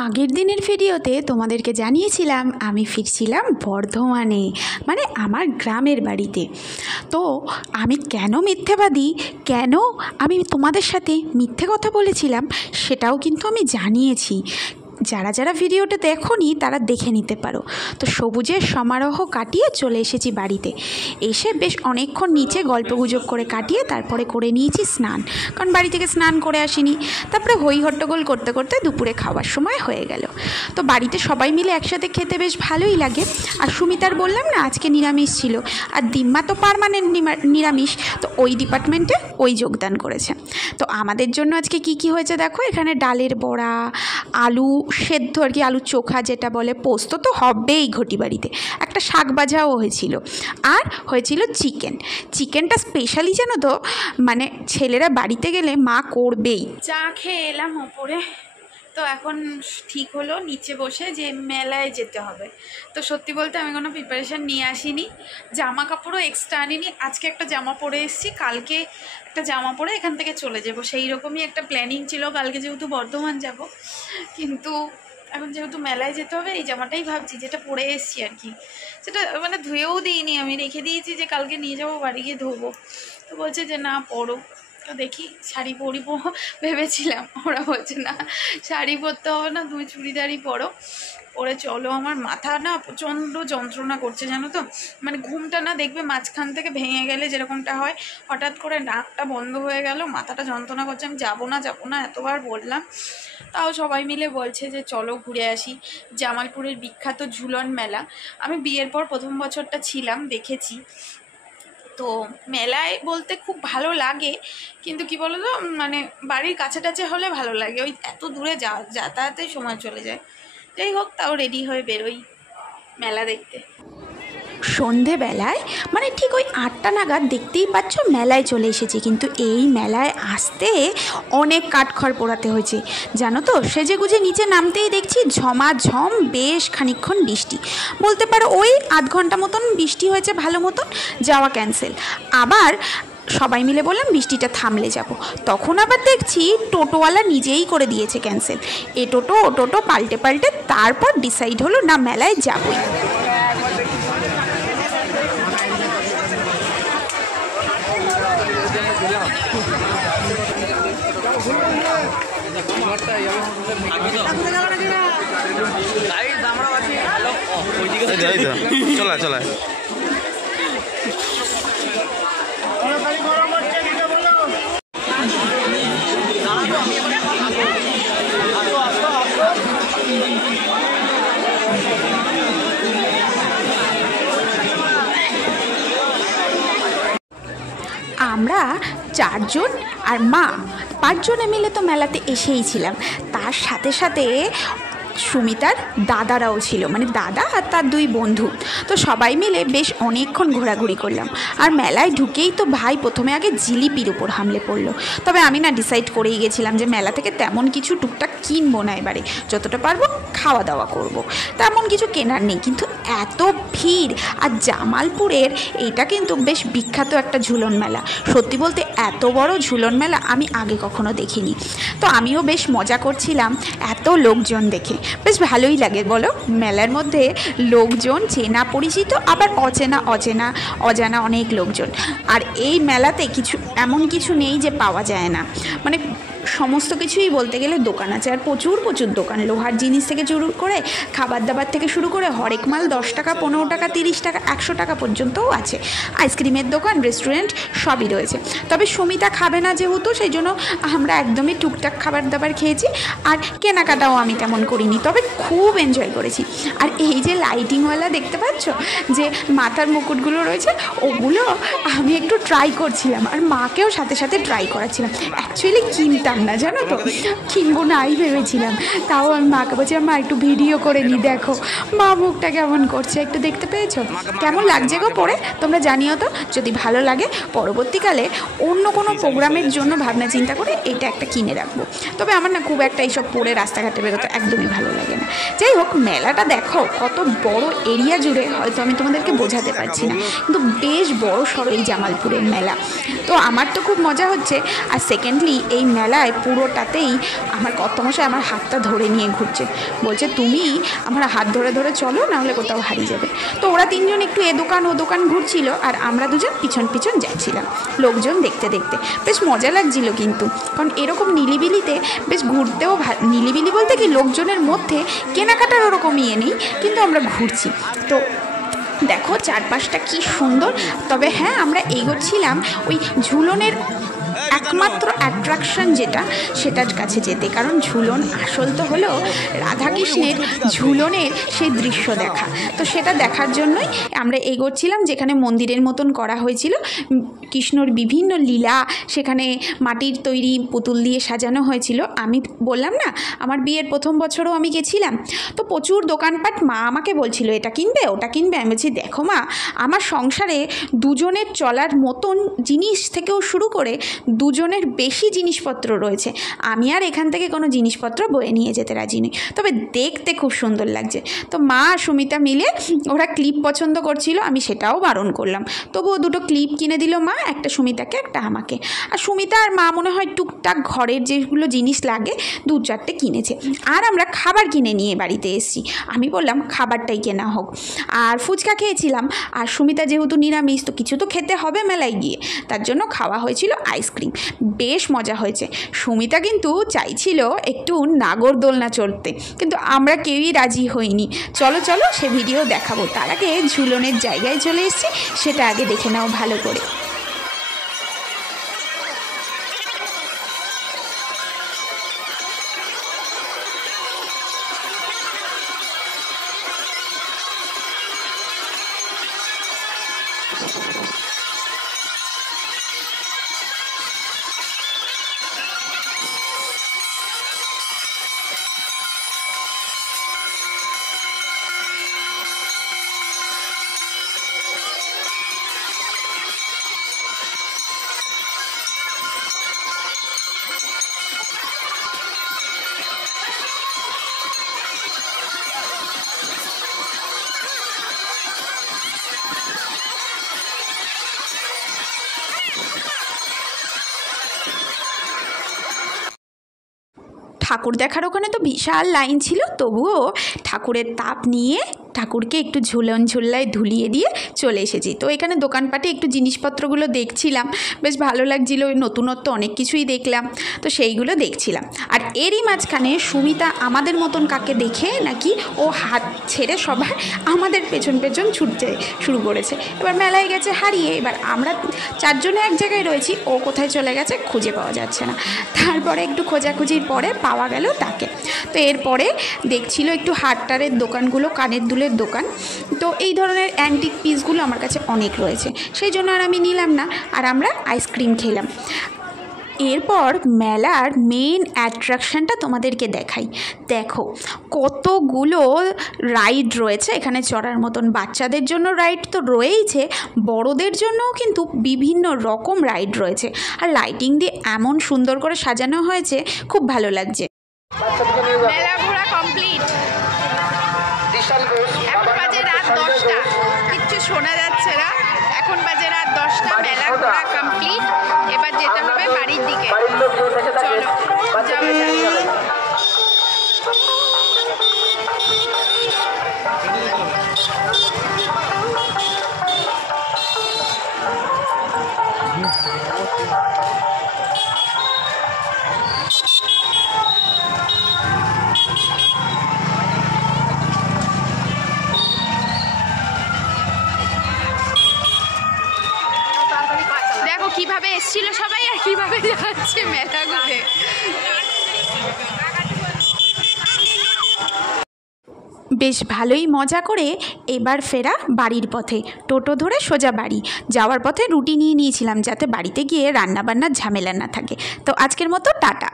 আগের দিনের ভিডিওতে তোমাদেরকে জানিয়েছিলাম আমি ফিরছিলাম বর্ধমানে, মানে আমার গ্রামের বাড়িতে। তো আমি কেন মিথ্যেবাদী, কেন আমি তোমাদের সাথে মিথ্যে কথা বলেছিলাম সেটাও কিন্তু আমি জানিয়েছি। যারা যারা ভিডিওটা দেখোনি তারা দেখে নিতে পারো। তো সবুজের সমারোহ কাটিয়ে চলে এসেছি বাড়িতে। এসে বেশ অনেকক্ষণ নিচে গল্পগুজব করে কাটিয়ে তারপরে করে নিয়েছি স্নান, কারণ বাড়ি থেকে স্নান করে আসিনি। তারপরে হই হট্টগোল করতে করতে দুপুরে খাওয়ার সময় হয়ে গেল। তো বাড়িতে সবাই মিলে একসাথে খেতে বেশ ভালোই লাগে। আর সুমিতার বললাম না আজকে নিরামিষ ছিল, আর দিম্মা তো পার্মানেন্ট নিরামিষ, তো ওই ডিপার্টমেন্টে ওই যোগদান করেছে। তো আমাদের জন্য আজকে কি কি হয়েছে দেখো, এখানে ডালের বড়া, আলু সেদ্ধ আর কি, আলুর চোখা যেটা বলে, পোস্ত তো হবেই ঘটি বাড়িতে, একটা শাক ভাজাও হয়েছিল, আর হয়েছিল চিকেনটা স্পেশালি জানো তো, মানে ছেলেরা বাড়িতে গেলে মা করবেই। চা খেয়ে এলাম ওপরে। তো এখন ঠিক হলো নিচে বসে যে মেলায় যেতে হবে। তো সত্যি বলতে আমি কোনো প্রিপারেশান নিয়ে আসিনি, জামা কাপড়ও এক্সট্রা আনিনি। আজকে একটা জামা পরে এসেছি, কালকে একটা জামা পরে এখান থেকে চলে যাব, সেই রকমই একটা প্ল্যানিং ছিল কালকে যেহেতু বর্ধমান যাব। কিন্তু এখন যেহেতু মেলায় যেতে হবে, এই জামাটাই ভাবছি যেটা পরে এসেছি আর কি, সেটা মানে ধুয়েও দিইনি, আমি রেখে দিয়েছি যে কালকে নিয়ে যাবো বাড়ি গিয়ে ধোবো। তো বলছে যে না পরো। তো দেখি শাড়ি পরিব ভেবেছিলাম, ওরা বলছে না শাড়ি পরতে হবে না, তুমি চুড়িদারই পরো। পরে চলো, আমার মাথা না প্রচণ্ড যন্ত্রণা করছে জানো তো, মানে ঘুমটা না দেখবে মাঝখান থেকে ভেঙে গেলে যেরকমটা হয়, হঠাৎ করে নাকটা বন্ধ হয়ে গেল, মাথাটা যন্ত্রণা করছে। আমি যাবো না এতবার বললাম, তাও সবাই মিলে বলছে যে চলো ঘুরে আসি। জামালপুরের বিখ্যাত ঝুলন মেলা, আমি বিয়ের পর প্রথম বছরটা ছিলাম, দেখেছি। তো মেলায় বলতে খুব ভালো লাগে, কিন্তু কি বলো তো, মানে বাড়ির কাছে টাছে হলে ভালো লাগে, ওই এত দূরে যাতায়াতের সময় চলে যায়। যাই হোক, তাও রেডি হয়ে বেরোই মেলা দেখতে। সন্ধেবেলায় মানে ঠিক ওই 8টা নাগাদ দেখতেই পাচ্ছ মেলায় চলে এসেছি, কিন্তু এই মেলায় আসতে অনেক কাঠখড় পোড়াতে হয়েছে জানো তো। সেজে গুজে নিচে নামতেই দেখছি ঝমাঝম বেশ খানিকক্ষণ বৃষ্টি, বলতে পারো ওই আধ ঘন্টা মতন বৃষ্টি হয়েছে, ভালো মতন। যাওয়া ক্যান্সেল। আবার সবাই মিলে বললাম বৃষ্টিটা থামলে যাব, তখন আবার দেখছি টোটোওয়ালা নিজেই করে দিয়েছে ক্যান্সেল। এ টোটো ও টোটো পাল্টে পাল্টে তারপর ডিসাইড হলো না মেলায় যাবই। চলা চলা আমরা 4 জন আর মা 5 জনে মিলে তো মেলাতে এসেই ছিলাম। তার সাথে সাথে সুমিতার দাদারাও ছিল, মানে দাদা আর তার 2 বন্ধু। তো সবাই মিলে বেশ অনেকক্ষণ ঘোরাঘুরি করলাম। আর মেলায় ঢুকেই তো ভাই প্রথমে আগে জিলিপির উপর হামলে পড়লো। তবে আমি না ডিসাইড করেই গেছিলাম যে মেলা থেকে তেমন কিছু টুকটাক কিনবো না, এবারে যতটা পারবো খাওয়া দাওয়া করব। তেমন কিছু কেনার নেই, কিন্তু এত ভিড়। আর জামালপুরের এইটা কিন্তু বেশ বিখ্যাত একটা ঝুলন মেলা। সত্যি বলতে এত বড় ঝুলন মেলা আমি আগে কখনো দেখিনি। তো আমিও বেশ মজা করছিলাম এত লোকজন দেখে। বেশ ভালোই লাগে বলো, মেলার মধ্যে লোকজন, চেনা পরিচিত আবার অজানা অনেক লোকজন। আর এই মেলাতে এমন কিছু নেই যে পাওয়া যায় না, মানে সমস্ত কিছুই বলতে গেলে দোকান আছে, আর প্রচুর দোকান, লোহার জিনিস থেকে শুরু করে খাবার দাবার থেকে শুরু করে হরেক মাল 10 টাকা, 15 টাকা, 30 টাকা, 100 টাকা পর্যন্তও আছে। আইসক্রিমের দোকান, রেস্টুরেন্ট সবই রয়েছে। তবে সুমিতা খাবে না যেহেতু, সেই জন্য আমরা একদমই টুকটাক খাবার দাবার খেয়েছি, আর কেনাকাটাও আমি তেমন করিনি, তবে খুব এনজয় করেছি। আর এই যে লাইটিংওয়ালা দেখতে পাচ্ছ যে মাথার মুকুটগুলো রয়েছে, ওগুলো আমি একটু ট্রাই করছিলাম, আর মাকেও সাথে সাথে ট্রাই করাচ্ছিলাম। অ্যাকচুয়ালি কিনতাম না জানো তো, কিনবো নাই ভেবেছিলাম, তাও আমি মাকে বলছিলাম মা একটু ভিডিও করে নি, দেখো মা মুখটা কেমন করছে, একটু দেখতে পেয়েছো কেমন লাগছে গো পরে, তোমরা জানিও তো। যদি ভালো লাগে পরবর্তীকালে অন্য কোনো প্রোগ্রামের জন্য ভাবনা চিন্তা করে এটা একটা কিনে রাখবো। তবে আমার না খুব একটা এইসব পরে রাস্তাঘাটে বেরোতে একদমই ভালো লাগে না। যাই হোক, মেলাটা দেখো কত বড় এরিয়া জুড়ে, হয়তো আমি তোমাদেরকে বোঝাতে পারছি না, কিন্তু বেশ বড় সড়ো এই জামালপুরের মেলা। তো আমার তো খুব মজা হচ্ছে। আর সেকেন্ডলি এই মেলা মেলায় পুরোটাতেই আমার কর্তামশাই আমার হাতটা ধরে নিয়ে ঘুরছে, বলছে তুমি আমার হাত ধরে ধরে চলো, নাহলে কোথাও হারিয়ে যাবে। তো ওরা তিনজন একটু এ দোকান ও দোকান ঘুরছিল, আর আমরা দুজন পিছন পিছন যাচ্ছিলাম লোকজন দেখতে দেখতে। বেশ মজা লাগছিল কিন্তু, কারণ এরকম নিলিবিলিতে বেশ ঘুরতেও নিলিবিলি বলতে কি লোকজনের মধ্যে কেনাকাটার ওরকম ইয়ে নেই, কিন্তু আমরা ঘুরছি। তো দেখো চারপাশটা কি সুন্দর। তবে হ্যাঁ, আমরা এগোচ্ছিলাম ওই ঝুলনের একমাত্র অ্যাট্রাকশন যেটা, সেটার কাছে যেতে, কারণ ঝুলন আসল তো হলো রাধাকৃষ্ণের ঝুলনের সেই দৃশ্য দেখা। তো সেটা দেখার জন্যই আমরা এগোচ্ছিলাম, যেখানে মন্দিরের মতন করা হয়েছিল, কৃষ্ণর বিভিন্ন লীলা সেখানে মাটির তৈরি পুতুল দিয়ে সাজানো হয়েছিল। আমি বললাম না, আমার বিয়ের প্রথম বছরও আমি গেছিলাম, তো প্রচুর দোকানপাট। মা আমাকে বলছিল এটা কিনবে ওটা কিনবে। আমি বলছি দেখো মা, আমার সংসারে দুজনের চলার মতন জিনিস থেকেও শুরু করে দুজনের বেশি জিনিসপত্র রয়েছে, আমি আর এখান থেকে কোনো জিনিসপত্র বয়ে নিয়ে যেতে রাজি নই, তবে দেখতে খুব সুন্দর লাগছে। তো মা আর সুমিতা মিলে ওরা ক্লিপ পছন্দ করছিল, আমি সেটাও বারণ করলাম, তবুও দুটো ক্লিপ কিনে দিল মা, একটা সুমিতাকে একটা আমাকে। আর সুমিতা আর মা মনে হয় টুকটাক ঘরের যেগুলো জিনিস লাগে 2-4টে কিনেছে। আর আমরা খাবার কিনে নিয়ে বাড়িতে এসেছি। আমি বললাম খাবারটাই কেনা হোক। আর ফুচকা খেয়েছিলাম, আর সুমিতা যেহেতু নিরামিষ, তো কিছু তো খেতে হবে মেলায় গিয়ে, তার জন্য খাওয়া হয়েছিল আইসক্রিম। বেশ মজা হয়েছে। সুমিতা কিন্তু চাইছিল একটু নাগরদোলনা চড়তে, কিন্তু আমরা কেউই রাজি হইনি। চলো চলো সে ভিডিও দেখাবো, তার আগে ঝুলনের জায়গায় চলে এসেছি, সেটা আগে দেখে নাও ভালো করে। ঠাকুর দেখার ওখানে তো বিশাল লাইন ছিল, তবুও ঠাকুরের তাপ নিয়ে ঠাকুরকে একটু ঝুলায় ধুলিয়ে দিয়ে চলে এসেছি। তো এখানে দোকানপাটে একটু জিনিসপত্রগুলো দেখছিলাম, বেশ ভালো লাগছিল, ওই নতুনত্ব অনেক কিছুই দেখলাম, তো সেইগুলো দেখছিলাম। আর এরই মাঝখানে সুমিতা আমাদের মতন কাকে দেখে নাকি ও হাত ছেড়ে সবাই আমাদের পেছন পেছন ছুটতে শুরু করেছে। এবার মেলায় গেছে হারিয়ে, এবার আমরা চারজনে এক জায়গায় রয়েছি, ও কোথায় চলে গেছে খুঁজে পাওয়া যাচ্ছে না। তারপরে একটু খোঁজাখুঁজির পরে পাওয়া গেল তাকে। তো এরপরে দেখছিল একটু হারটারের দোকানগুলো, কানের দুলের দোকান। তো এই ধরনের অ্যান্টিক পিসগুলো আমার কাছে অনেক রয়েছে, সেই জন্য আর আমি নিলাম না, আর আমরা আইসক্রিম খেলাম। এরপর মেলার মেন অ্যাট্রাকশানটা তোমাদেরকে দেখাই। দেখো কতগুলো রাইড রয়েছে এখানে চড়ার মতন। বাচ্চাদের জন্য রাইড তো রয়েইছে, বড়দের জন্যও কিন্তু বিভিন্ন রকম রাইড রয়েছে, আর লাইটিং দিয়ে এমন সুন্দর করে সাজানো হয়েছে, খুব ভালো লাগছে। মেলা ঘোরা কমপ্লিট। এখন বাজে রাত 10টা, কিচ্ছু শোনা যাচ্ছে না, এখন বাজে রাত 10টা, মেলা ঘোরা কমপ্লিট। এবার যেতে হবে বাড়ির দিকে, চলো যাওয়া যাক। দেখো কিভাবে এসেছিল সবাই আর কিভাবে যাচ্ছে মেলা ঘুরে। বেশ ভালোই মজা করে এবার ফেরা বাড়ির পথে। টোটো ধরে সোজা বাড়ি যাওয়ার পথে রুটি নিয়ে নিয়েছিলাম, যাতে বাড়িতে গিয়ে রান্নাবান্নার ঝামেলা না থাকে। তো আজকের মতো টাটা।